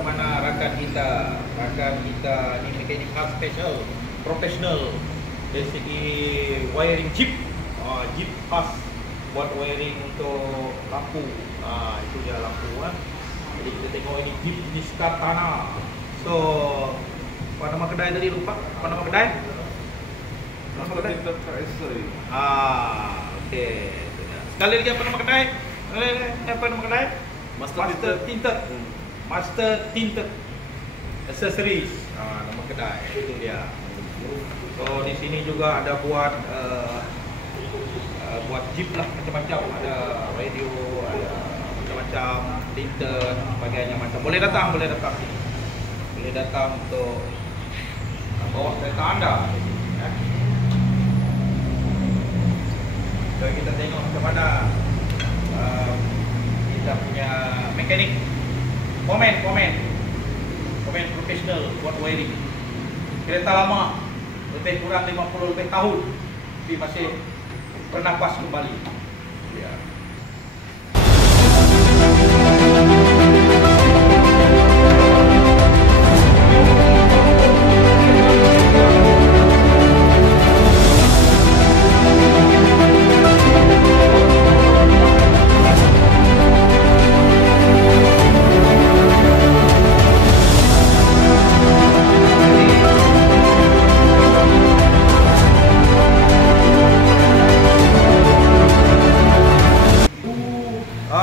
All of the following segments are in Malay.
macam mana rakan kita. Rakan kita ni mekanik khas special, profesional dari segi wiring jeep. Jeep khas buat wiring untuk lampu. Itu dia lampu. Jadi kita tengok ini jeep jenis Katana. So, apa nama kedai tadi lupa? Apa nama kedai? Nama kedai? Okey. Sekali lagi apa nama kedai? Apa nama kedai? Master Tinted. Master Tinted Accessories. Nama kedai itu dia. So di sini juga ada buat buat jeep lah, macam-macam. Ada radio, ada macam-macam tinted, sebagainya macam. Boleh datang sini. Boleh datang untuk bawa kereta anda. So kita tengok macam mana kita punya mekanik. Komen profesional buat wiring. Kereta lama, lebih kurang 50 lebih tahun, tapi masih bernafas kembali. Ya.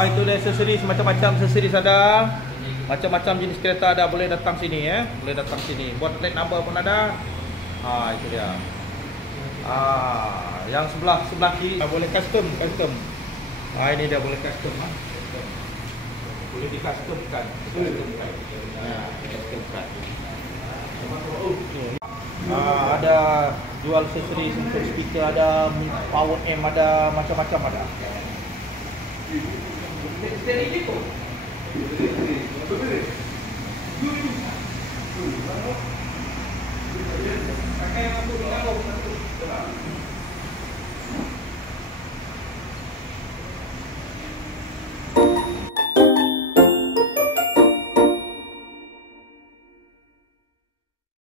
Itu dia aksesoris, macam-macam aksesoris ada. Macam-macam jenis kereta ada, boleh datang sini ya. Boleh datang sini. Buat plate number pun ada. Itu dia. Yang sebelah kiri boleh custom. Ini dia boleh custom. Boleh di customkan. Ada jual aksesoris untuk speaker, ada power amp, ada macam-macam ada. Steady gitu.